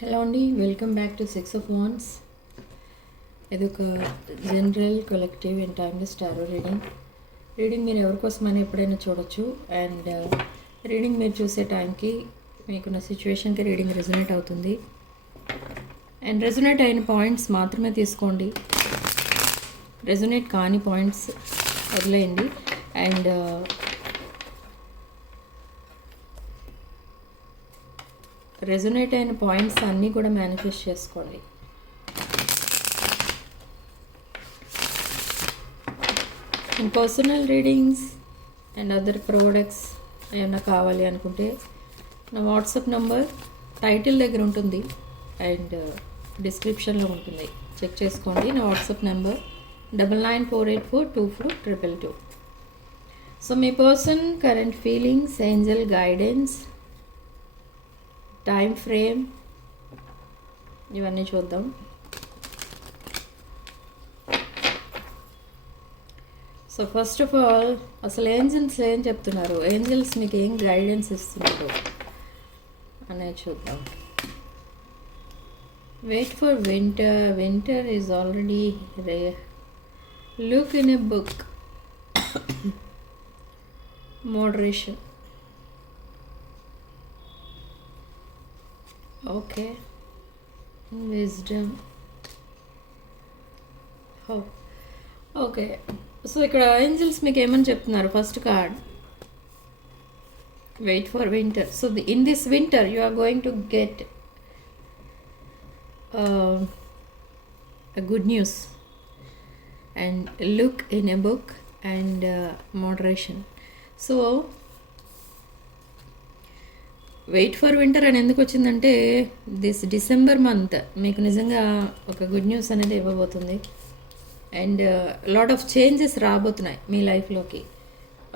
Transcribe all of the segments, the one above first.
Hello అండి, welcome back to 6 of Wands. ఇది ఒక general collective and timeless tarot reading మీరు ఎవరికోసమని ఎప్పుడైనా చూడొచ్చు. అండ్ రీడింగ్ మీరు చూసే టైంకి మీకున్న సిచ్యువేషన్కి రీడింగ్ రెజొనేట్ అవుతుంది. అండ్ రెజొనేట్ అయిన పాయింట్స్ మాత్రమే తీసుకోండి, రెజొనేట్ కాని పాయింట్స్ వదిలేయండి. అండ్ రెజొనేట్ అయిన పాయింట్స్ అన్నీ కూడా మేనిఫెస్ట్ చేసుకోండి. And personal readings and other products ఏమైనా కావాలి అనుకుంటే నా వాట్సాప్ నంబర్ టైటిల్ దగ్గర ఉంటుంది అండ్ డిస్క్రిప్షన్లో ఉంటుంది, చెక్ చేసుకోండి. నా వాట్సాప్ నెంబర్ 9948424222. సో మీ person current feelings, angel guidance, time frame ఇవన్నీ చూద్దాం. సో ఫస్ట్ ఆఫ్ ఆల్ అసలు ఏంజల్స్ ఏం చెప్తున్నారు, ఏంజల్స్ మీకు ఏం గైడెన్స్ ఇస్తున్నారు అనేది చూద్దాం. Wait for winter, winter is already rare. Look in a book, moderation. Okay, wisdom. Okay, so ఇక్కడ ఏంజల్స్ మీకు ఏమని చెప్తున్నారు? First card, wait for winter. So in this winter you are going to get a good news and look in a book and moderation. So wait for winter అని ఎందుకు వచ్చిందంటే this December month మీకు నిజంగా ఒక good news అనేది ఇవ్వబోతుంది. And lot of changes రాబోతున్నాయి మీ లైఫ్లోకి.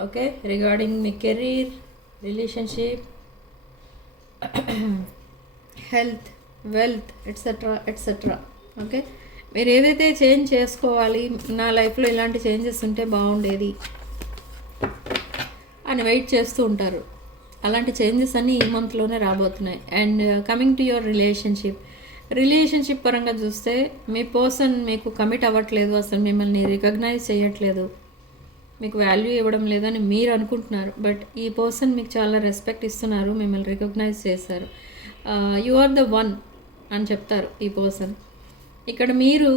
ఓకే, రిగార్డింగ్ మీ career, relationship, health, wealth, etcetera etcetera. Okay, మీరు ఏదైతే చేంజ్ చేసుకోవాలి, నా లైఫ్లో ఇలాంటి చేంజెస్ ఉంటే బాగుండేది అని వెయిట్ చేస్తూ ఉంటారు. అలాంటి చేంజెస్ అన్నీ ఈ మంత్లోనే రాబోతున్నాయి. And coming to your relationship పరంగా చూస్తే మీ పర్సన్ మీకు కమిట్ అవ్వట్లేదు, అసలు మిమ్మల్ని రికగ్నైజ్ చేయట్లేదు, మీకు వాల్యూ ఇవ్వడం లేదని మీరు అనుకుంటున్నారు. బట్ ఈ పర్సన్ మీకు చాలా రెస్పెక్ట్ ఇస్తున్నారు, మిమ్మల్ని రికగ్నైజ్ చేశారు. యు ఆర్ ద వన్ అని చెప్తారు ఈ పర్సన్. ఇక్కడ మీరు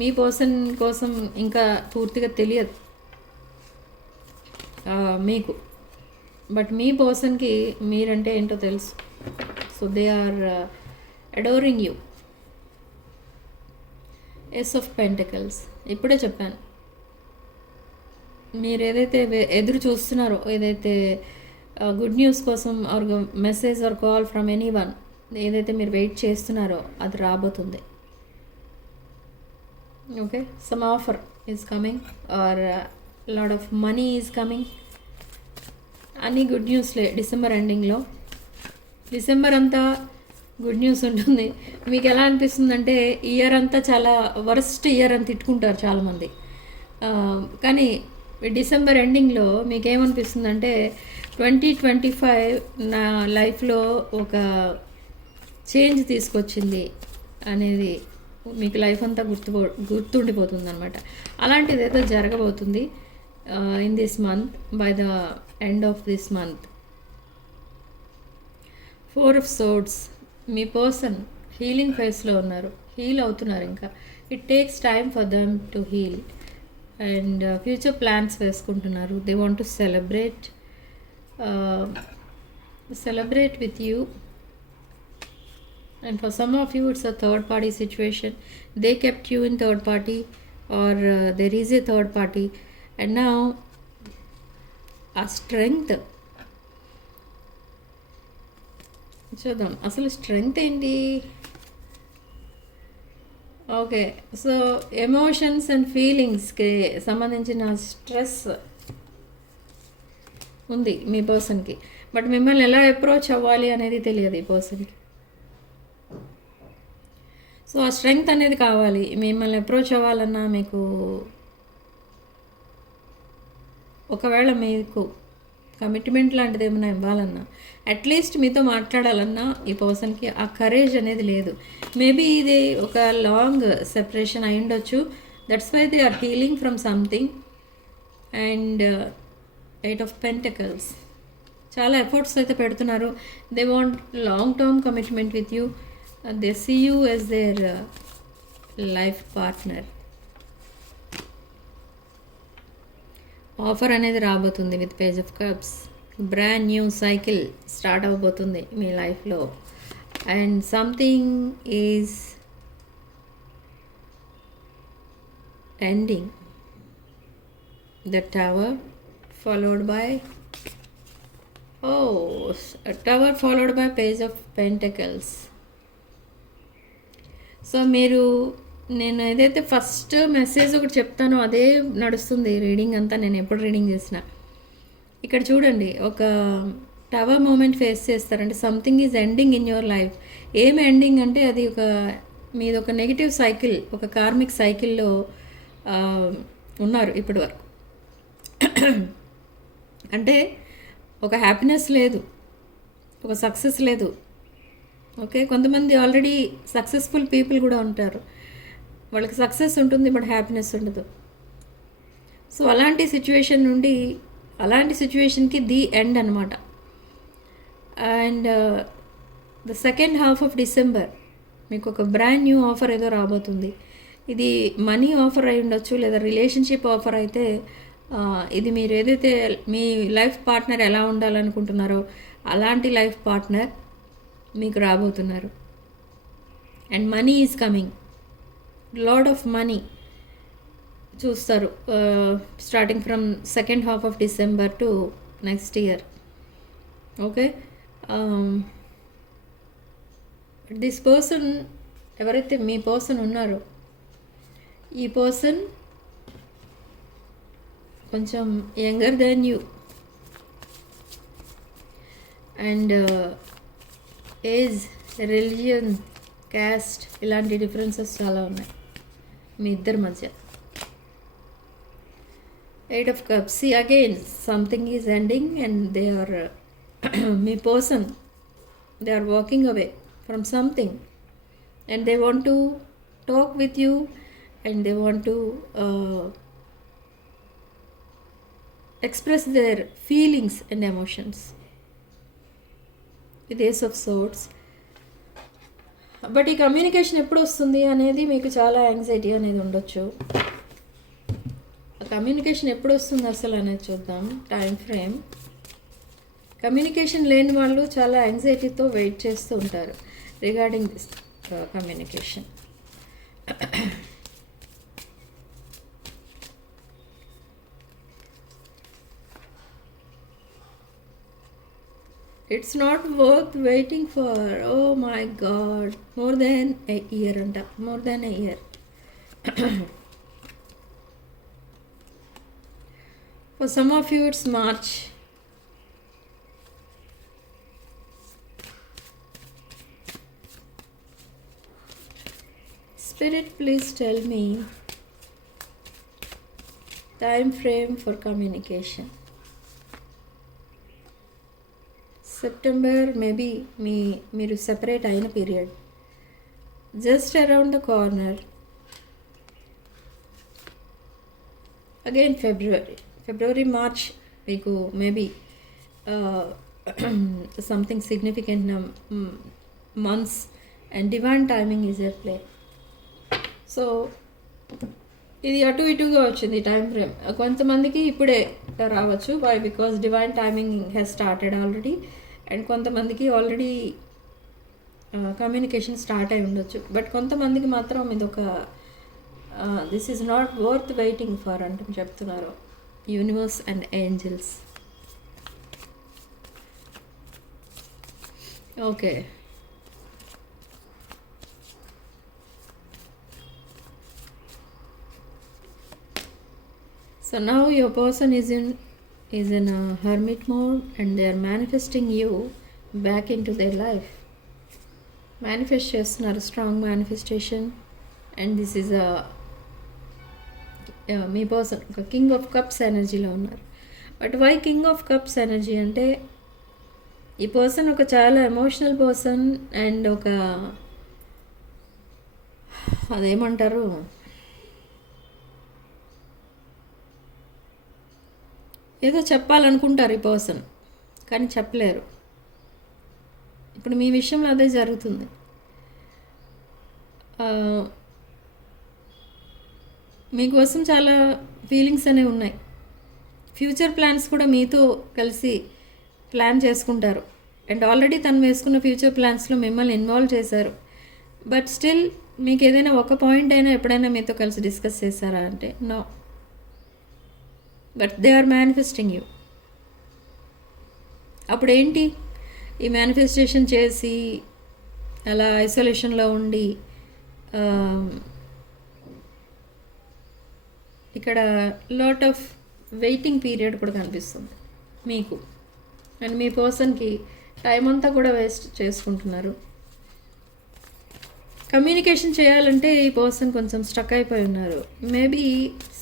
మీ పర్సన్ కోసం ఇంకా పూర్తిగా తెలియదు మీకు, బట్ మీ పర్సన్కి మీరంటే ఏంటో తెలుసు. So they are adoring you. Ace of pentacles, ఇప్పుడే చెప్పాను, మీరు ఏదైతే ఎదురు చూస్తున్నారో, ఏదైతే గుడ్ న్యూస్ కోసం or message or call from anyone, ఏదైతే మీరు వెయిట్ చేస్తున్నారో అది రాబోతుంది. Okay, some offer is coming or lot of money is coming. అన్నీ గుడ్ న్యూస్లే. డిసెంబర్ ఎండింగ్లో, డిసెంబర్ అంతా గుడ్ న్యూస్ ఉంటుంది. మీకు ఎలా అనిపిస్తుందంటే ఇయర్ అంతా చాలా వర్స్ట్ ఇయర్ అని తిట్టుకుంటారు చాలామంది, కానీ డిసెంబర్ ఎండింగ్లో మీకేమనిపిస్తుందంటే 2025 నా లైఫ్లో ఒక చేంజ్ తీసుకొచ్చింది అనేది మీకు లైఫ్ అంతా గుర్తుండిపోతుంది అనమాట. అలాంటిది ఏదో జరగబోతుంది in this month, by the end of this month. 4 of Swords, మీ పర్సన్ హీలింగ్ ఫేస్లో ఉన్నారు, హీల్ అవుతున్నారు. ఇంకా it takes time for them to heal. And future plans వేసుకుంటున్నారు. They want to celebrate with you. And for some of you it's a third party situation. They kept you in third party or there is a third party, and now a strength. చూద్దాం అసలు strength ఏంటి. Okay, so emotions and ఫీలింగ్స్కి సంబంధించిన stress ఉంది మీ పర్సన్కి, but మిమ్మల్ని ఎలా approach అవ్వాలి అనేది తెలియదు ఈ పర్సన్కి. సో ఆ స్ట్రెంగ్త్ అనేది కావాలి. మిమ్మల్ని అప్రోచ్ అవ్వాలన్నా మీకు ఒకవేళ మీకు కమిట్మెంట్ లాంటిది ఏమైనా ఇవ్వాలన్నా, అట్లీస్ట్ మీతో మాట్లాడాలన్నా ఈ పర్సన్కి ఆ కరేజ్ అనేది లేదు. మేబీ ఇది ఒక లాంగ్ సెపరేషన్ అయి ఉండొచ్చు. That's why they are healing from something. And 8 of Pentacles, చాలా ఎఫర్ట్స్ అయితే పెడుతున్నారు. They want long term commitment with you. They see you as their life partner. Offer అనేది రాబోతుంది with page of cups. Brand new cycle start అవబోతుంది మీ లైఫ్లో. And something is ending. The tower followed by a tower followed by page of Pentacles. So మీరు, నేను ఏదైతే first message ఒకటి చెప్తానో అదే నడుస్తుంది రీడింగ్ అంతా. నేను ఎప్పుడు రీడింగ్ చేసిన ఇక్కడ చూడండి, ఒక టవర్ మూమెంట్ ఫేస్ చేస్తారంటే something is ending in your life. ఏం ఎండింగ్ అంటే అది మీది ఒక నెగిటివ్ సైకిల్, ఒక కార్మిక్ సైకిల్లో ఉన్నారు ఇప్పటి వరకు. అంటే ఒక హ్యాపీనెస్ లేదు, ఒక సక్సెస్ లేదు. ఓకే, కొంతమంది ఆల్రెడీ సక్సెస్ఫుల్ పీపుల్ కూడా ఉంటారు, వాళ్ళకి సక్సెస్ ఉంటుంది బట్ హ్యాపీనెస్ ఉండదు. సో అలాంటి సిచ్యువేషన్ నుండి, అలాంటి సిచ్యువేషన్కి ది ఎండ్ అనమాట. And the second half of December మీకు ఒక బ్రాండ్ న్యూ ఆఫర్ ఏదో రాబోతుంది. ఇది మనీ ఆఫర్ అయి ఉండొచ్చు, లేదా రిలేషన్షిప్ ఆఫర్ అయితే ఇది మీరు ఏదైతే మీ లైఫ్ పార్ట్నర్ ఎలా ఉండాలనుకుంటున్నారో అలాంటి లైఫ్ పార్ట్నర్ మీకు రాబోతున్నారు. And money is coming, lot of money చూస్తారు starting from second half of December to next year. Okay, this person, ఎవరైతే మీ పర్సన్ ఉన్నారో ఈ పర్సన్ కొంచెం younger than you. And age, religion, caste ఇలాంటి డిఫరెన్సెస్ చాలా ఉన్నాయి మీ ఇద్దరి మధ్య. 8 of Cups. See again, something is ending and they are me person, they are walking away from something and they want to talk with you and they want to express their feelings and emotions with Ace of Swords. But ఈ communication ఎప్పుడు వస్తుంది అనేది మీకు చాలా anxiety అనేది ఉండొచ్చు. Communication ఎప్పుడు వస్తుంది అసలు అనేది చూద్దాం. Time frame. కమ్యూనికేషన్ లేని వాళ్ళు చాలా యాంగ్జైటీతో వెయిట్ చేస్తూ ఉంటారు regarding this communication. It's not worth waiting for. Oh my God. More than a year anta. More than a year. For some of you it's March. Spirit, please tell me time frame for communication. September maybe మీరు separate అయిన period, just around the corner. Again February March మీకు maybe something significant months and divine timing is at play. So ఇది అటు ఇటుగా వచ్చింది time frame. కొంతమందికి ఇప్పుడే రావచ్చు, why because divine timing has started already. And కొంతమందికి ఆల్రెడీ కమ్యూనికేషన్ స్టార్ట్ అయి ఉండొచ్చు. బట్ కొంతమందికి మాత్రం ఇది ఒక this is not worth waiting for అంటే చెప్తున్నారు universe and angels. Okay, so now your person is in a hermit mode and they are manifesting you back into their life. Manifest చేస్తున్నారు, strong manifestation. And this is మీ person ఒక king of cups ఎనర్జీలో ఉన్నారు. But why king of cups energy అంటే ఈ person ఒక చాలా emotional person and ఒక అదేమంటారు ఏదో చెప్పాలనుకుంటారు ఈ పర్సన్ కానీ చెప్పలేరు. ఇప్పుడు మీ విషయంలో అదే జరుగుతుంది. మీకోసం చాలా ఫీలింగ్స్ అనేవి ఉన్నాయి. ఫ్యూచర్ ప్లాన్స్ కూడా మీతో కలిసి ప్లాన్ చేసుకుంటారు. అండ్ ఆల్రెడీ తను వేసుకున్న ఫ్యూచర్ ప్లాన్స్లో మిమ్మల్ని ఇన్వాల్వ్ చేశారు. బట్ స్టిల్ మీకు ఏదైనా ఒక పాయింట్ అయినా ఎప్పుడైనా మీతో కలిసి డిస్కస్ చేశారా అంటే no. But they are manifesting you. అప్పుడు ఏంటి, ఈ మేనిఫెస్టేషన్ చేసి అలా ఐసోలేషన్లో ఉండి ఇక్కడ లాట్ ఆఫ్ వెయిటింగ్ పీరియడ్ కూడా కనిపిస్తుంది మీకు. అండ్ మీ పర్సన్కి టైం అంతా కూడా వేస్ట్ చేసుకుంటున్నారు. కమ్యూనికేషన్ చేయాలంటే ఈ పర్సన్ కొంచెం స్టక్ అయిపోయి ఉన్నారు. మేబీ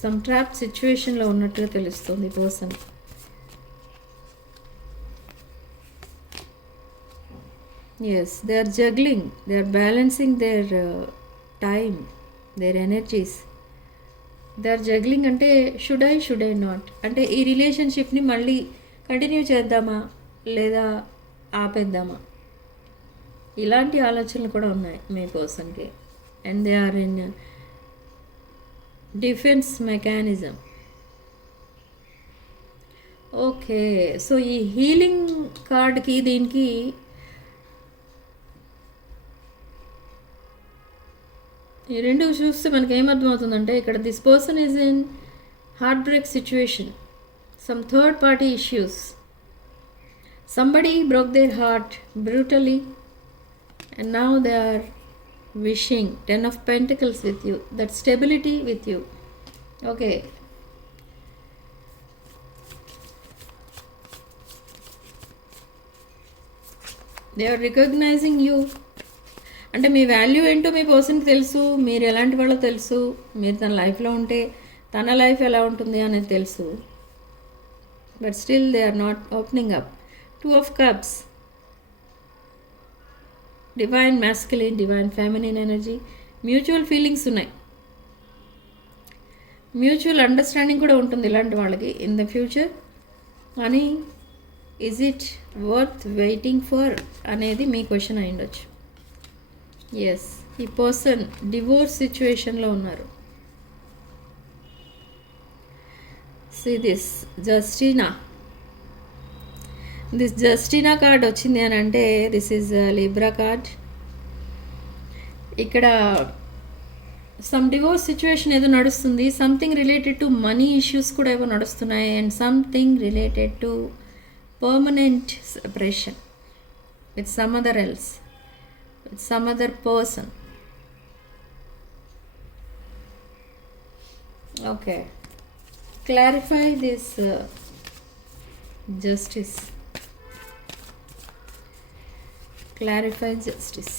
సమ్ ట్రాప్ సిచ్యువేషన్లో ఉన్నట్టుగా తెలుస్తుంది ఈ person. Yes, they are juggling, they are balancing their time, their energies. They are juggling అంటే షుడ్ ఐ నాట్, అంటే ఈ రిలేషన్షిప్ని మళ్ళీ కంటిన్యూ చేద్దామా లేదా ఆపేద్దామా, ఇలాంటి ఆలోచనలు కూడా ఉన్నాయి మీ పర్సన్కి. And they are in defence mechanism. Okay, so ఈ హీలింగ్ కార్డ్కి దీనికి ఈ రెండు చూస్తే మనకి ఏమర్థమవుతుందంటే ఇక్కడ this person is in heartbreak situation, some third party issues. Somebody broke their heart brutally and now they are wishing 10 of Pentacles with you, that stability with you. Okay, they are recognizing you. అంటే మీ value ఏంటో మీ పర్సన్కి తెలుసు, మీరు ఎలాంటి వాళ్ళో తెలుసు, మీరు తన లైఫ్లో ఉంటే తన లైఫ్ ఎలా ఉంటుంది అనేది తెలుసు. But still they are not opening up. 2 of Cups, divine masculine, divine feminine energy. Mutual feelings ఉన్నాయి, మ్యూచువల్ అండర్స్టాండింగ్ కూడా ఉంటుంది ఇలాంటి వాళ్ళకి ఇన్ ద ఫ్యూచర్. కానీ is it worth waiting for అనేది మీ క్వశ్చన్ అయి ఉండొచ్చు. ఎస్, ఈ పర్సన్ డివోర్స్ సిచ్యువేషన్లో ఉన్నారు. See this Justina. This Justina card వచ్చింది అని అంటే దిస్ ఈజ్ లిబ్రా కార్డ్. ఇక్కడ సమ్ డివోర్స్ సిచ్యువేషన్ ఏదో నడుస్తుంది, something related to money issues కూడా ఏవో నడుస్తున్నాయి, and something related to permanent separation with some other else, with some other person. Okay, clarify this justice. Clarify justice.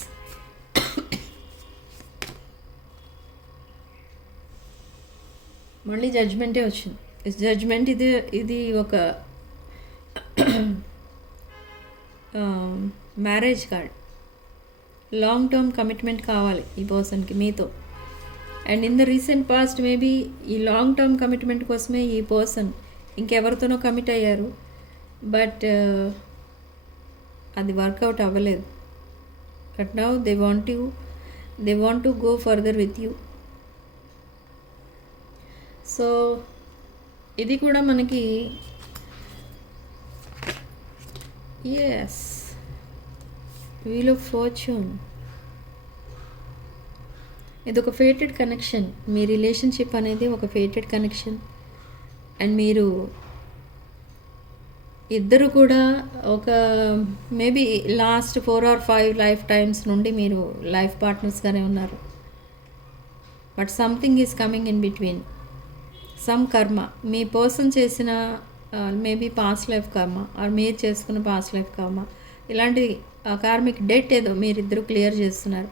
మళ్ళీ జడ్జ్మెంటే వచ్చింది. Judgement ఇది ఒక marriage card. Long term commitment కావాలి ఈ పర్సన్కి మీతో. And in the recent past maybe ఈ లాంగ్ టర్మ్ కమిట్మెంట్ కోసమే ఈ పర్సన్ ఇంకెవరితోనో కమిట్ అయ్యారు. బట్ అది వర్కౌట్ అవ్వలేదు. But now they want to go further with you. So ఇది కూడా మనకి ఎస్ వీల్ ఆఫ్ ఫార్చ్యూన్. ఇది ఒక ఫేటెడ్ కనెక్షన్. మీ రిలేషన్షిప్ అనేది ఒక ఫేటెడ్ కనెక్షన్. అండ్ మీరు ఇద్దరు కూడా ఒక maybe last 4 or 5 life times నుండి మీరు లైఫ్ పార్ట్నర్స్గానే ఉన్నారు. But something is coming in between. Some కర్మ మీ పర్సన్ చేసిన మేబీ పాస్ట్ లైఫ్ కర్మ ఆర్ మీరు చేసుకున్న పాస్ట్ లైఫ్ కర్మ, ఇలాంటి కార్మిక్ డెట్ ఏదో మీరిద్దరూ క్లియర్ చేస్తున్నారు.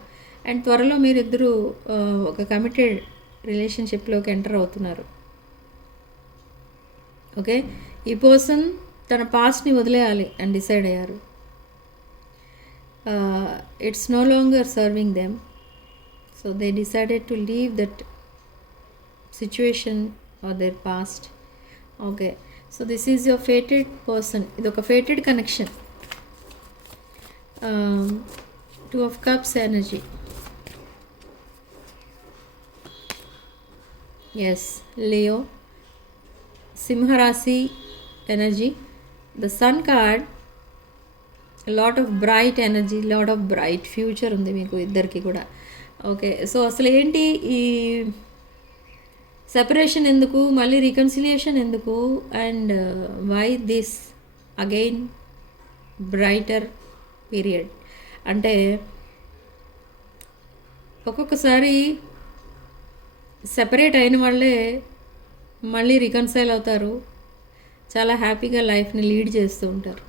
అండ్ త్వరలో మీరిద్దరూ ఒక కమిటెడ్ రిలేషన్షిప్లోకి ఎంటర్ అవుతున్నారు. ఓకే, ఈ పర్సన్ తన పాస్ట్ని వదిలేయాలి అని డిసైడ్ అయ్యారు. It's no longer serving them, so they decided to leave that situation or their past. Okay, so this is your fated person. ఇది ఒక fated connection. Two of cups energy. Yes, Leo, సింహరాశి energy. The sun card, lot of bright energy, lot of bright future ఉంది మీకు ఇద్దరికి కూడా. Okay, so అసలు ఏంటి ఈ సెపరేషన్ ఎందుకు, మళ్ళీ రికన్సిలియేషన్ ఎందుకు, and why this again brighter period అంటే ఒక్కొక్కసారి సెపరేట్ అయిన వాళ్ళే మళ్ళీ రికన్సైల్ అవుతారు, చాలా హ్యాపీగా లైఫ్ని లీడ్ చేస్తూ ఉంటారు.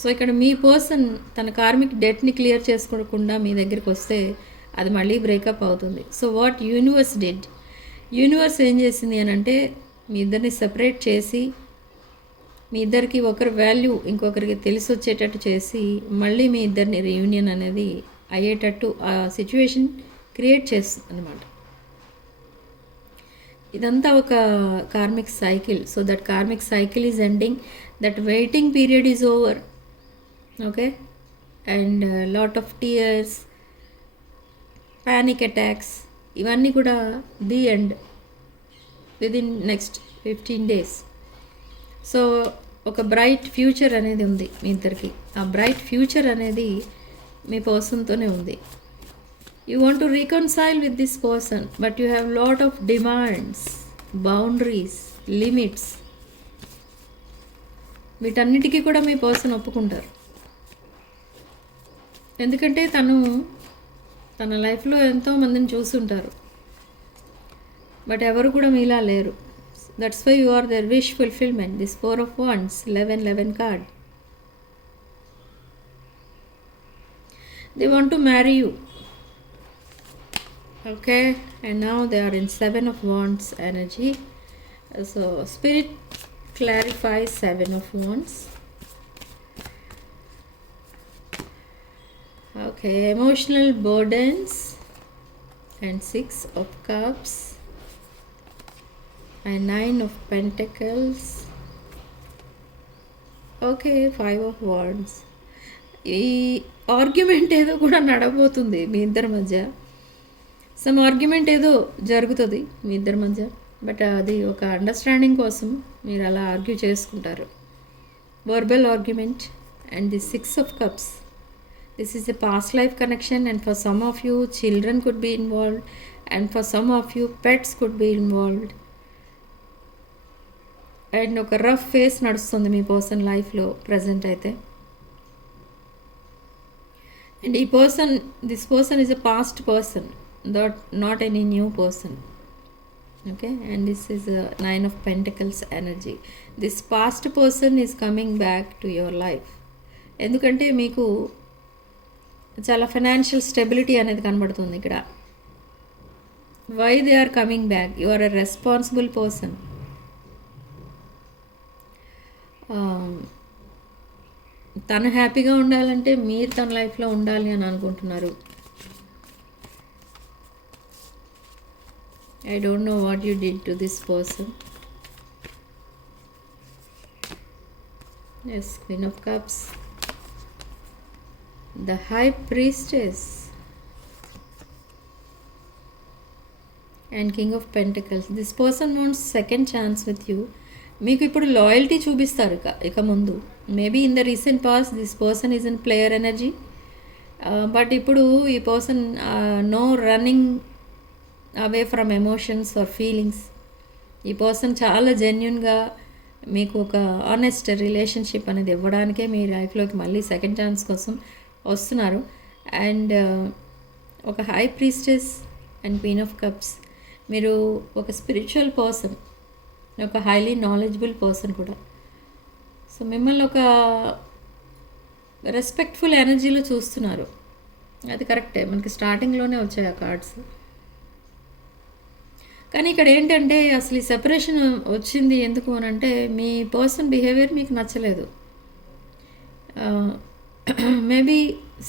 సో ఇక్కడ మీ పర్సన్ తన కార్మిక్ డెట్ని క్లియర్ చేసుకోకుండా మీ దగ్గరికి వస్తే అది మళ్ళీ బ్రేకప్ అవుతుంది. So what universe dead, universe ఏం చేసింది అని అంటే మీ ఇద్దరిని సెపరేట్ చేసి మీ ఇద్దరికి ఒకరి వాల్యూ ఇంకొకరికి తెలిసి వచ్చేటట్టు చేసి మళ్ళీ మీ ఇద్దరిని రీయూనియన్ అనేది అయ్యేటట్టు ఆ సిచ్యువేషన్ క్రియేట్ చేస్తుంది అన్నమాట. ఇదంతా ఒక karmic cycle. So that karmic cycle is ending, that waiting period is over. Okay, and lot of tears, panic attacks, ఇవన్నీ కూడా the end within next 15 days. So ఒక బ్రైట్ ఫ్యూచర్ అనేది ఉంది మీ ఇద్దరికి. ఆ బ్రైట్ ఫ్యూచర్ అనేది మీ పర్సన్తోనే ఉంది. You want to reconcile with this person, but you have lot of demands, boundaries, limits. వీటన్నిటికీ కూడా మీ పర్సన్ ఒప్పుకుంటారు. ఎందుకంటే తన లైఫ్లో ఎంతోమందిని చూస్తుంటారు, బట్ ఎవరు కూడా మీలా లేరు. That's why you are their wish fulfilment. This 4 of Wands, 11 card. They want to marry you. Okay, and now they are in 7 of Wands energy. So spirit clarifies 7 of Wands. Okay, emotional burdens and 6 of Cups and 9 of Pentacles. Okay, 5 of Wands. ఈ argument ఏదో కూడా నడబోతుంది మీ ఇద్దరి మధ్య. Some argument ఏదో జరుగుతుంది మీ ఇద్దరి మధ్య, but అది ఒక అండర్స్టాండింగ్ కోసం మీరు అలా ఆర్గ్యూ చేసుకుంటారు. Verbal argument. And the 6 of Cups. This is a past life connection, and for some of you children could be involved, and for some of you pets could be involved. And ఒక rough phase నడుస్తుంది మీ పర్సన్ లైఫ్లో present అయితే. And ఈ person, this person is a past person, not any new person. Okay, and this is 9 of Pentacles energy. This past person is coming back to your life. ఎందుకంటే మీకు చాలా financial stability అనేది కనబడుతుంది ఇక్కడ. Why they are coming back? You are a responsible person. తను హ్యాపీగా ఉండాలంటే మీరు తన లైఫ్లో ఉండాలి అని అనుకుంటున్నారు. I don't know what you did to this person. Yes, Queen of Cups, the High Priestess and King of Pentacles. This person wants second chance with you. మీకు ఇప్పుడు లాయల్టీ చూపిస్తారు ఇక ముందు. Maybe in the recent past this person is in player energy, but ఇప్పుడు ఈ person no running away from emotions or feelings. ఈ person చాలా జెన్యున్గా మీకు ఒక ఆనెస్ట్ రిలేషన్షిప్ అనేది ఇవ్వడానికే మీ లైఫ్లోకి మళ్ళీ సెకండ్ ఛాన్స్ కోసం వస్తున్నారు. అండ్ ఒక high priestess and queen of cups. మీరు ఒక స్పిరిచువల్ పర్సన్, ఒక హైలీ నాలెడ్జబుల్ పర్సన్ కూడా. సో మిమ్మల్ని ఒక రెస్పెక్ట్ఫుల్ ఎనర్జీలో చూస్తున్నారు. అది కరెక్టే, మనకి స్టార్టింగ్లోనే వచ్చాయి ఆ కార్డ్స్. కానీ ఇక్కడ ఏంటంటే అసలు ఈ సెపరేషన్ వచ్చింది ఎందుకు అని అంటే మీ పర్సన్ బిహేవియర్ మీకు నచ్చలేదు. మేబీ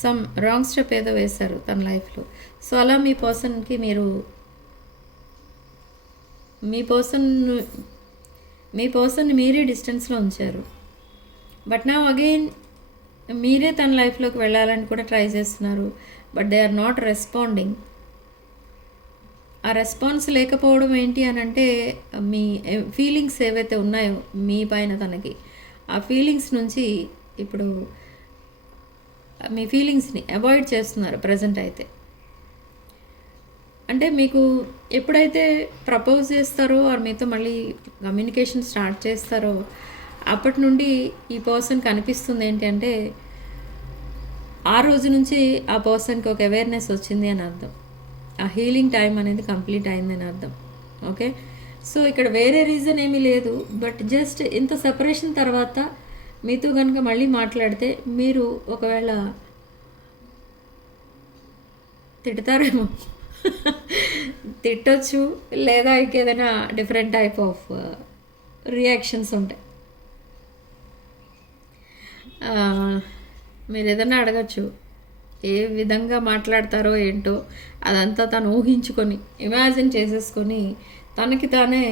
సమ్ రాంగ్ స్టెప్ ఏదో వేశారు తన లైఫ్లో. సో అలా మీ పర్సన్కి మీరు మీ పర్సన్ని మీరే డిస్టెన్స్లో ఉంచారు. బట్ నా అగైన్ మీరే తన లైఫ్లోకి వెళ్ళాలని కూడా ట్రై చేస్తున్నారు. But they are not responding. ఆ రెస్పాన్స్ లేకపోవడం ఏంటి అని అంటే మీ ఫీలింగ్స్ ఏవైతే ఉన్నాయో మీ పైన తనకి, ఆ ఫీలింగ్స్ నుంచి ఇప్పుడు మీ ఫీలింగ్స్ని అవాయిడ్ చేస్తున్నారు ప్రజెంట్ అయితే. అంటే మీకు ఎప్పుడైతే ప్రపోజ్ చేస్తారో ఆర్ మీతో మళ్ళీ కమ్యూనికేషన్ స్టార్ట్ చేస్తారో అప్పటి నుండి ఈ పర్సన్కి అనిపిస్తుంది ఏంటి అంటే ఆ రోజు నుంచి ఆ పర్సన్కి ఒక అవేర్నెస్ వచ్చింది అని అర్థం. ఆ హీలింగ్ టైం అనేది కంప్లీట్ అయిందని అర్థం. ఓకే, సో ఇక్కడ వేరే రీజన్ ఏమీ లేదు. బట్ జస్ట్ ఇంత సెపరేషన్ తర్వాత మీతో కనుక మళ్ళీ మాట్లాడితే మీరు ఒకవేళ తిడతారేమో తిట్టొచ్చు, లేదా ఇంకేదైనా డిఫరెంట్ టైప్ ఆఫ్ రియాక్షన్స్ ఉంటాయి. మీరు ఏదైనా అడగచ్చు, ఏ విధంగా మాట్లాడతారో ఏంటో అదంతా తను ఊహించుకొని ఇమాజిన్ చేసేసుకొని తనకి తానే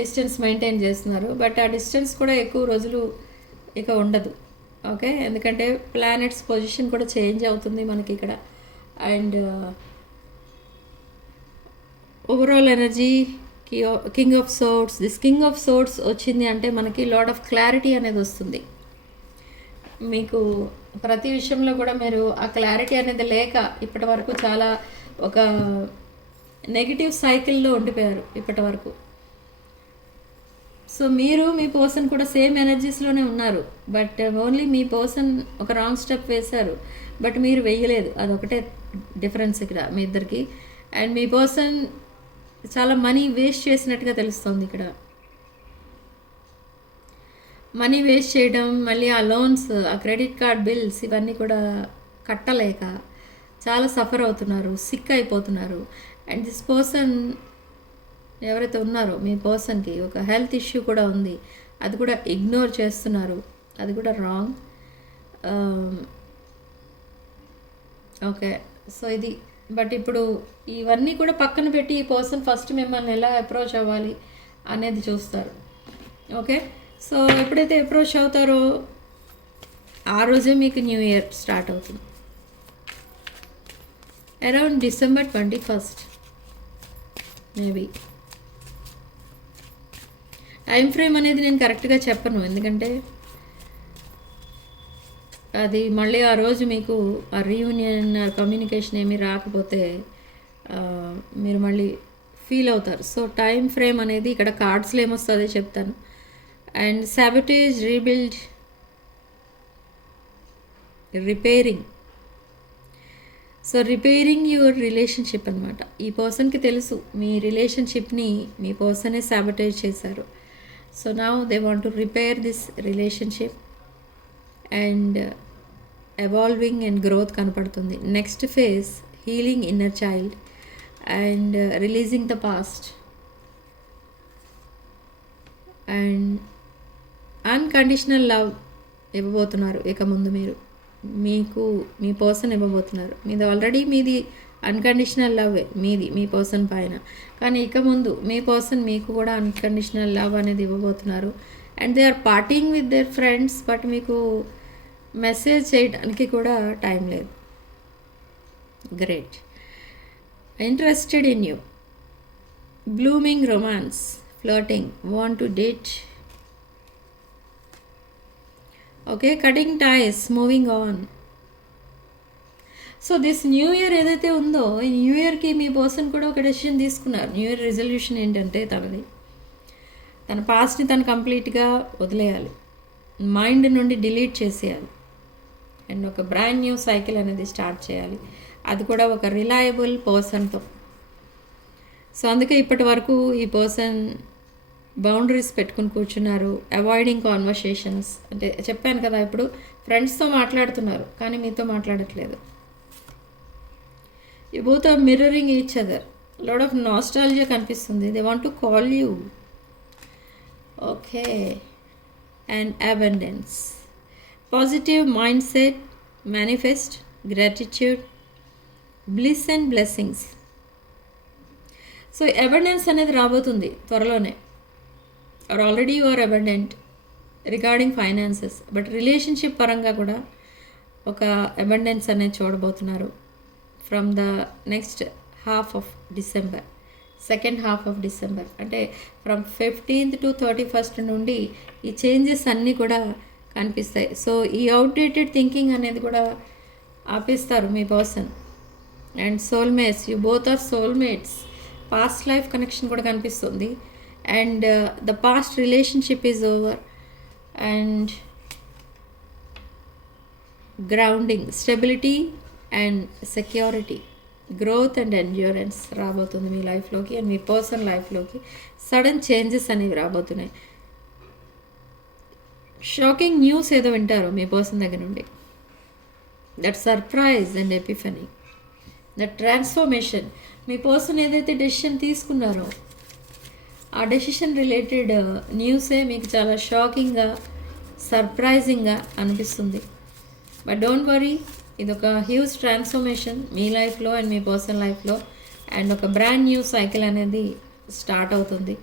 డిస్టెన్స్ మెయింటైన్ చేస్తున్నారు. బట్ ఆ డిస్టెన్స్ కూడా ఎక్కువ రోజులు ఇక ఉండదు. ఓకే, ఎందుకంటే ప్లానెట్స్ పొజిషన్ కూడా చేంజ్ అవుతుంది మనకి ఇక్కడ. And overall energy king of swords, this king of swords వచ్చింది అంటే మనకి లాట్ ఆఫ్ క్లారిటీ అనేది వస్తుంది. మీకు ప్రతి విషయంలో కూడా మీరు ఆ క్లారిటీ అనేది లేక ఇప్పటి వరకు చాలా ఒక నెగిటివ్ సైకిల్లో ఉండిపోయారు ఇప్పటి వరకు. సో మీరు మీ పర్సన్ కూడా సేమ్ ఎనర్జీస్లోనే ఉన్నారు. బట్ ఓన్లీ మీ పర్సన్ ఒక రాంగ్ స్టెప్ వేశారు, బట్ మీరు వేయలేదు. అదొకటే డిఫరెన్స్ ఇక్కడ మీ ఇద్దరికి. అండ్ మీ పర్సన్ చాలా మనీ వేస్ట్ చేసినట్టుగా తెలుస్తుంది ఇక్కడ. మనీ వేస్ట్ చేయడం, మళ్ళీ ఆ లోన్స్, ఆ క్రెడిట్ కార్డ్ బిల్స్ ఇవన్నీ కూడా కట్టలేక చాలా సఫర్ అవుతున్నారు, సిక్ అయిపోతున్నారు. అండ్ దిస్ పర్సన్ ఎవరైతే ఉన్నారో మీ పర్సన్కి ఒక హెల్త్ ఇష్యూ కూడా ఉంది, అది కూడా ఇగ్నోర్ చేస్తున్నారు, అది కూడా రాంగ్. ఓకే, సో ఇది. బట్ ఇప్పుడు ఇవన్నీ కూడా పక్కన పెట్టి ఈ పర్సన్ ఫస్ట్ మిమ్మల్ని ఎలా అప్రోచ్ అవ్వాలి అనేది చూస్తారు. ఓకే, సో ఎప్పుడైతే అప్రోచ్ అవుతారో ఆ రోజే మీకు న్యూ ఇయర్ స్టార్ట్ అవుతుంది. Around December 21st maybe. Time frame అనేది నేను కరెక్ట్గా చెప్పను, ఎందుకంటే అది మళ్ళీ ఆ రోజు మీకు ఆ రీయూనియన్ కమ్యూనికేషన్ ఏమీ రాకపోతే మీరు మళ్ళీ ఫీల్ అవుతారు. సో టైం ఫ్రేమ్ అనేది ఇక్కడ కార్డ్స్లో ఏమొస్తుందో చెప్తాను. And sabotage, rebuild, repairing. So repairing your relationship అనమాట. ఈ పర్సన్కి తెలుసు మీ రిలేషన్షిప్ని మీ పర్సనే సాబిటేజ్ చేశారు. So now they want to repair this relationship and evolving and growth కనపడుతుంది. Next phase healing inner child and releasing the past and unconditional love ఇవ్వబోతున్నారు. ఇక ముందు మీరు మీకు మీ పర్సన్ ఇవ్వబోతున్నారు. మీది అన్కండిషనల్ లవ్ మీది మీ పర్సన్ పైన, కానీ ఇక ముందు మీ పర్సన్ మీకు కూడా అన్కండిషనల్ లవ్ అనేది ఇవ్వబోతున్నారు. And they are partying with their friends, but మీకు మెసేజ్ చేయడానికి కూడా టైం లేదు. Great. Interested in you, blooming romance, flirting, want to date. Okay, cutting ties, moving on. So this new year ఏదైతే ఉందో ఈ new ఇయర్కి మీ పర్సన్ కూడా ఒక డెసిషన్ తీసుకున్నారు. న్యూ ఇయర్ రిజల్యూషన్ ఏంటంటే తన పాస్ట్ని తను కంప్లీట్గా వదిలేయాలి, మైండ్ నుండి డిలీట్ చేసేయాలి అండ్ ఒక బ్రాండ్ న్యూ సైకిల్ అనేది స్టార్ట్ చేయాలి, అది కూడా ఒక రిలయబుల్ పర్సన్తో. సో అందుకే ఇప్పటి వరకు ఈ పర్సన్ బౌండరీస్ పెట్టుకుని కూర్చున్నారు, అవాయిడింగ్ కాన్వర్సేషన్స్. అంటే చెప్పాను కదా, ఇప్పుడు ఫ్రెండ్స్తో మాట్లాడుతున్నారు కానీ మీతో మాట్లాడట్లేదు. You both are mirroring each other. Lot of nostalgia కనిపిస్తుంది. They want to call you. Okay, and abundance, positive mind set, manifest, gratitude, bliss and blessings. So abundance అనేది రాబోతుంది త్వరలోనే. Or already you are abundant regarding finances, but relationship పరంగా కూడా ఒక abundance అనేది చూడబోతున్నారు from the next half of December, second half of December. అంటే from 15th to 31st నుండి ఈ చేంజెస్ అన్నీ కూడా కనిపిస్తాయి. సో ఈ అవుట్డేటెడ్ థింకింగ్ అనేది కూడా ఆపేస్తారు మీ person. And soulmates, you both are soulmates. Past life connection కూడా కనిపిస్తుంది. And the past relationship is over. And grounding, stability and security, growth and endurance రాబోతుంది మీ లైఫ్లోకి. అండ్ మీ పర్సన్ లైఫ్లోకి సడన్ చేంజెస్ అనేవి రాబోతున్నాయి. షాకింగ్ న్యూస్ ఏదో వింటారు మీ పర్సన్ దగ్గర నుండి. That surprise and Epiphany, that transformation. Me person ఏదైతే డెసిషన్ తీసుకున్నారో ఆ డెసిషన్ రిలేటెడ్ న్యూసే మీకు చాలా షాకింగ్గా, సర్ప్రైజింగ్గా అనిపిస్తుంది. బట్ డోంట్ వరీ, ఇది ఒక హ్యూజ్ ట్రాన్స్ఫర్మేషన్ మీ లైఫ్లో అండ్ మీ పర్సనల్ లైఫ్లో. అండ్ ఒక బ్రాండ్ న్యూ సైకిల్ అనేది స్టార్ట్ అవుతుంది.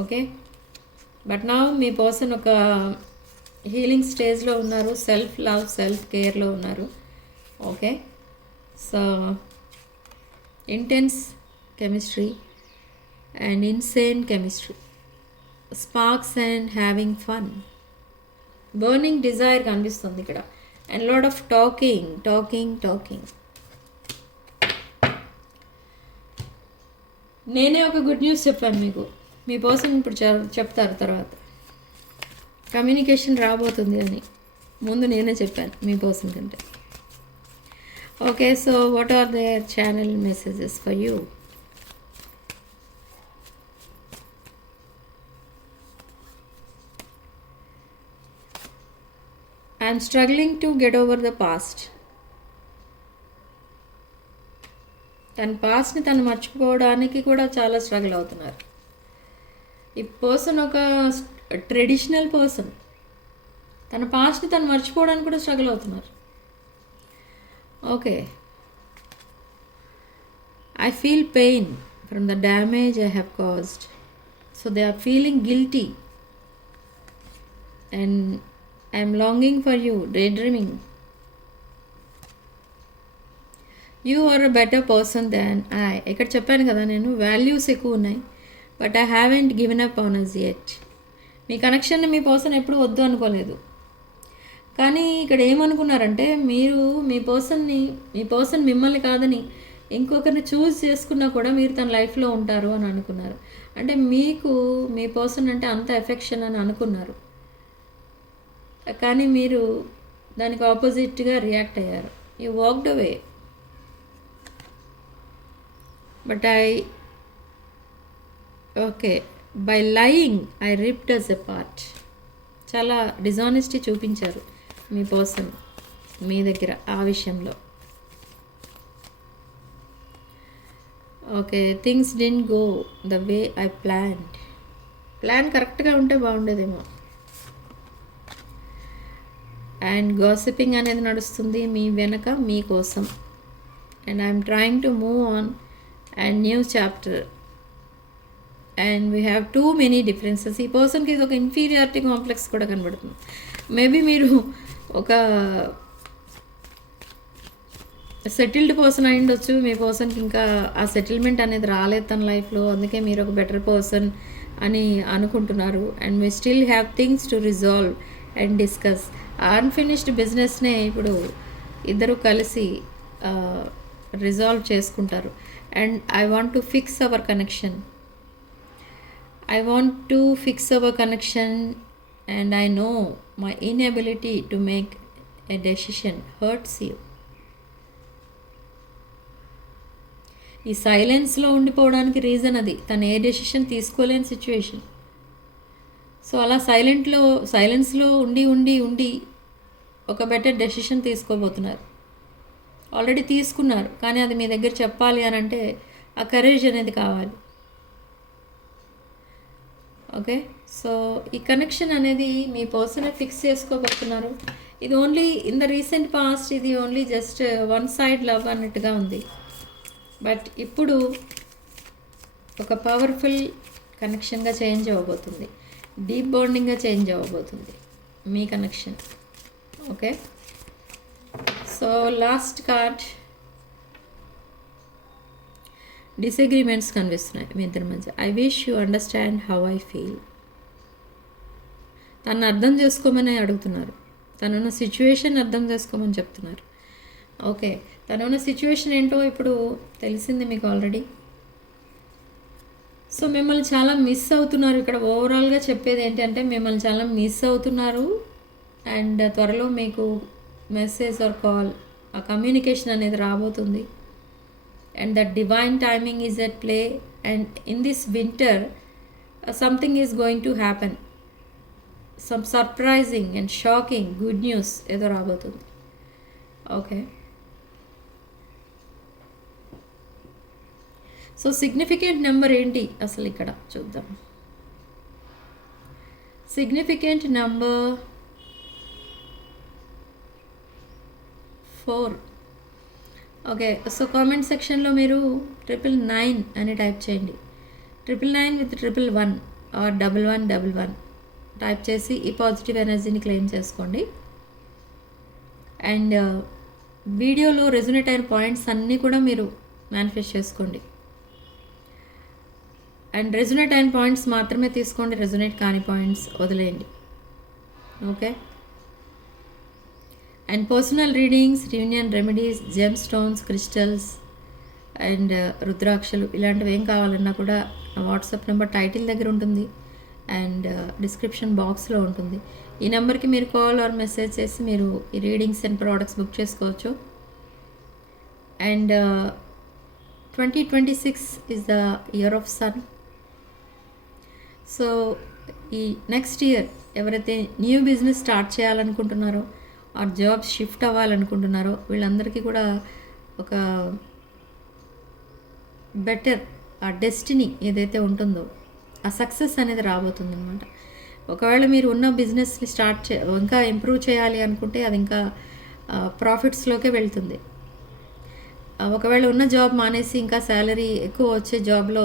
ఓకే, బట్ నా మీ పర్సన్ ఒక హీలింగ్ స్టేజ్లో ఉన్నారు. సెల్ఫ్ లవ్, సెల్ఫ్ కేర్లో ఉన్నారు. Okay, so intense chemistry and insane chemistry, sparks and having fun, burning desire కనిపిస్తుంది ఇక్కడ. And lot of talking. నేనే ఒక గుడ్ న్యూస్ చెప్పాను మీకు. మీ పర్సన్ ఇప్పుడు చెప్తారు తర్వాత. కమ్యూనికేషన్ రాబోతుంది అని ముందు నేనే చెప్పాను మీ పర్సన్ కంటే. Okay, so what are there channel messages for you? I'm struggling to get over the past. తన పాస్ట్ని తను మర్చిపోవడానికి కూడా చాలా స్ట్రగుల్ అవుతున్నారు. ఈ పర్సన్ ఒక ట్రెడిషనల్ పర్సన్. తన పాస్ట్ని తను మర్చిపోవడానికి కూడా స్ట్రగుల్ అవుతున్నారు. Okay, I feel pain from the damage I have caused. So they are feeling guilty. And I am longing for you, daydreaming. You are a better person than I. ఇక్కడ చెప్పాను కదా నేను, values ఎక్కువ ఉన్నాయి. But I haven't given up on us yet. మీ కనెక్షన్ని మీ person ఎప్పుడు వద్దు అనుకోలేదు. కానీ ఇక్కడ ఏమనుకున్నారంటే, మీరు మీ పర్సన్ మిమ్మల్ని కాదని ఇంకొకరిని చూస్ చేసుకున్నా కూడా మీరు తన లైఫ్లో ఉంటారు అని అనుకున్నారు. అంటే మీకు మీ పర్సన్ అంటే అంత ఎఫెక్షన్ అని అనుకున్నారు. కానీ మీరు దానికి ఆపోజిట్గా రియాక్ట్ అయ్యారు. You walked away. But by lying I ripped us apart. చాలా డిజానెస్టీ చూపించారు మీ పర్సన్ మీ దగ్గర ఆ విషయంలో. Okay, things didn't go the way I plan కరెక్ట్గా ఉంటే బాగుండేదేమో. అండ్ గాసిపింగ్ అనేది నడుస్తుంది మీ వెనక మీకోసం. And I'm trying to move on and new chapter. And we have too many differences. ఈ పర్సన్కి ఇది ఒక ఇన్ఫీరియారిటీ కాంప్లెక్స్ కూడా కనబడుతుంది. మేబీ మీరు ఒక సెటిల్డ్ పర్సన్ అయి ఉండొచ్చు. మీ పర్సన్కి ఇంకా ఆ సెటిల్మెంట్ అనేది రాలేదు తన లైఫ్లో. అందుకే మీరు ఒక బెటర్ పర్సన్ అని అనుకుంటున్నారు. And we still have things to resolve and discuss. Unfinished బిజినెస్నే ఇప్పుడు ఇద్దరు కలిసి రిజాల్వ్ చేసుకుంటారు. And I want to fix our connection. And I know my inability to make a decision hurts you. ఈ సైలెన్స్లో ఉండిపోవడానికి రీజన్ అది. తను ఏ డెసిషన్ తీసుకోలేని సిచ్యువేషన్. సో అలా సైలెన్స్లో ఉండి ఒక బెటర్ డెసిషన్ తీసుకోబోతున్నారు. ఆల్రెడీ తీసుకున్నారు, కానీ అది మీ దగ్గర చెప్పాలి అని అంటే ఆ కరేజ్ అనేది కావాలి. ఓకే, సో ఈ కనెక్షన్ అనేది మీ పర్సన్ ఫిక్స్ చేసుకోబోతున్నారు. ఇది only in the recent past ఇది only just one side love అన్నట్టుగా ఉంది. బట్ ఇప్పుడు ఒక పవర్ఫుల్ కనెక్షన్గా చేంజ్ అవ్వబోతుంది, డీప్ బాండింగ్గా చేంజ్ అవ్వబోతుంది మీ connection. Okay, so last card disagreements కనిపిస్తున్నాయి మీ ఇద్దరి మధ్య. I wish you understand how I feel. తను అర్థం చేసుకోమని అడుగుతున్నారు, తనున్న సిచ్యువేషన్ అర్థం చేసుకోమని చెప్తున్నారు. ఓకే, తనున్న సిచ్యువేషన్ ఏంటో ఇప్పుడు తెలిసింది మీకు ఆల్రెడీ. సో మిమ్మల్ని చాలా మిస్ అవుతున్నారు. ఇక్కడ ఓవరాల్గా చెప్పేది ఏంటంటే మిమ్మల్ని చాలా మిస్ అవుతున్నారు. అండ్ త్వరలో మీకు మెసేజ్ ఆర్ కాల్, ఆ కమ్యూనికేషన్ అనేది రాబోతుంది. And the divine timing is at play, and in this winter something is going to happen, some surprising and shocking good news edo rabotundi. Okay, so significant number enti asalu ikkada chuddam. Significant number 4. Okay, so comment సెక్షన్లో మీరు 999 అని type చేయండి. 999 with 111 are 1111 type చేసి ఈ positive ఎనర్జీని claim చేసుకోండి. And వీడియోలో resonate అయిన పాయింట్స్ అన్నీ కూడా మీరు మేనిఫెస్ట్ చేసుకోండి. అండ్ రెజొనేట్ అయిన పాయింట్స్ మాత్రమే తీసుకోండి, రెజొనేట్ కాని పాయింట్స్ వదిలేయండి. Okay, and personal readings, union remedies, gem stones, crystals and రుద్రాక్షలు ఇలాంటివి ఏం కావాలన్నా కూడా వాట్సాప్ నెంబర్ టైటిల్ దగ్గర ఉంటుంది అండ్ డిస్క్రిప్షన్ బాక్స్లో ఉంటుంది. ఈ నెంబర్కి మీరు కాల్ ఆర్ మెసేజ్ చేసి మీరు ఈ రీడింగ్స్ అండ్ ప్రోడక్ట్స్ బుక్ చేసుకోవచ్చు. And 2026 is the year of sun. So ఈ నెక్స్ట్ ఇయర్ ఎవరైతే న్యూ బిజినెస్ స్టార్ట్ చేయాలనుకుంటున్నారో ఆ జాబ్ షిఫ్ట్ అవ్వాలనుకుంటున్నారో వీళ్ళందరికీ కూడా ఒక బెటర్ ఆ డెస్టినీ ఏదైతే ఉంటుందో ఆ సక్సెస్ అనేది రాబోతుంది అనమాట. ఒకవేళ మీరు ఉన్న బిజినెస్ని ఇంకా ఇంప్రూవ్ చేయాలి అనుకుంటే అది ఇంకా ప్రాఫిట్స్లోకే వెళ్తుంది. ఒకవేళ ఉన్న జాబ్ మానేసి ఇంకా శాలరీ ఎక్కువ వచ్చే జాబ్లో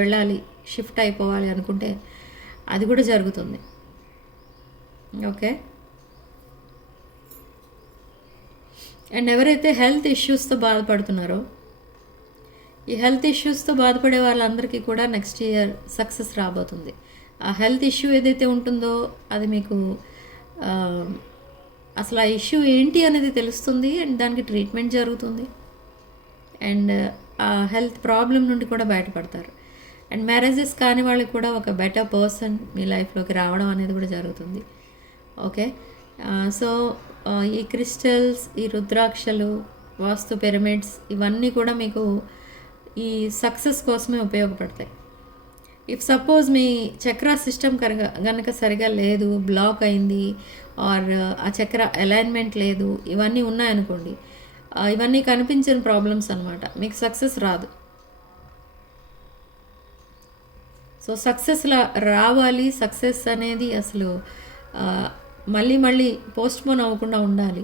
వెళ్ళాలి, షిఫ్ట్ అయిపోవాలి అనుకుంటే అది కూడా జరుగుతుంది. ఓకే, అండ్ ఎవరైతే హెల్త్ ఇష్యూస్తో బాధపడుతున్నారో ఈ హెల్త్ ఇష్యూస్తో బాధపడే వాళ్ళందరికీ కూడా నెక్స్ట్ ఇయర్ సక్సెస్ రాబోతుంది. ఆ హెల్త్ ఇష్యూ ఏదైతే ఉంటుందో అది మీకు అసలు ఆ ఇష్యూ ఏంటి అనేది తెలుస్తుంది అండ్ దానికి ట్రీట్మెంట్ జరుగుతుంది. అండ్ ఆ హెల్త్ ప్రాబ్లం నుండి కూడా బయటపడతారు. అండ్ మ్యారేజెస్ కాని వాళ్ళకి కూడా ఒక బెటర్ పర్సన్ మీ లైఫ్లోకి రావడం అనేది కూడా జరుగుతుంది. ఓకే, సో ఈ క్రిస్టల్స్, ఈ రుద్రాక్షలు, వాస్తు పిరమిడ్స్ ఇవన్నీ కూడా మీకు ఈ సక్సెస్ కోసమే ఉపయోగపడతాయి. ఇఫ్ సపోజ్ మీ చక్ర సిస్టమ్ కనుక సరిగా లేదు, బ్లాక్ అయింది ఆర్ ఆ చక్ర అలైన్మెంట్ లేదు, ఇవన్నీ ఉన్నాయనుకోండి, ఇవన్నీ కనిపించిన ప్రాబ్లమ్స్ అనమాట, మీకు సక్సెస్ రాదు. సో సక్సెస్ రావాలి, సక్సెస్ అనేది అసలు మళ్ళీ పోస్ట్పోన్ అవ్వకుండా ఉండాలి.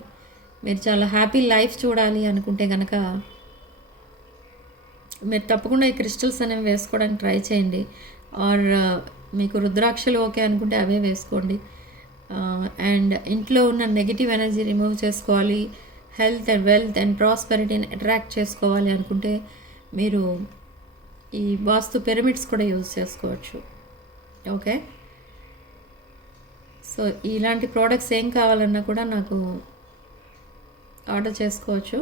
మీరు చాలా హ్యాపీ లైఫ్ చూడాలి అనుకుంటే కనుక మీరు తప్పకుండా ఈ క్రిస్టల్స్ అనేవి వేసుకోవడానికి ట్రై చేయండి. ఆర్ మీకు రుద్రాక్షలు ఓకే అనుకుంటే అవే వేసుకోండి. అండ్ ఇంట్లో ఉన్న నెగిటివ్ ఎనర్జీ రిమూవ్ చేసుకోవాలి, హెల్త్ అండ్ వెల్త్ అండ్ ప్రాస్పెరిటీని అట్రాక్ట్ చేసుకోవాలి అనుకుంటే మీరు ఈ వాస్తు పిరమిడ్స్ కూడా యూజ్ చేసుకోవచ్చు. ఓకే, సో ఇలాంటి ప్రోడక్ట్స్ ఏం కావాలన్నా కూడా నాకు ఆర్డర్ చేసుకోవచ్చు.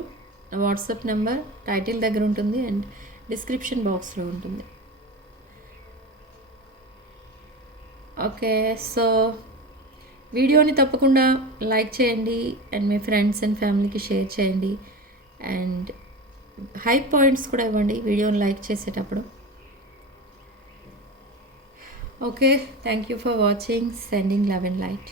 వాట్సాప్ నెంబర్ టైటిల్ దగ్గర ఉంటుంది అండ్ డిస్క్రిప్షన్ బాక్స్లో ఉంటుంది. ఓకే, సో వీడియోని తప్పకుండా లైక్ చేయండి అండ్ మీ ఫ్రెండ్స్ అండ్ ఫ్యామిలీకి షేర్ చేయండి అండ్ హై పాయింట్స్ కూడా ఇవ్వండి వీడియోని లైక్ చేసేటప్పుడు. Okay, thank you for watching. Sending love and light.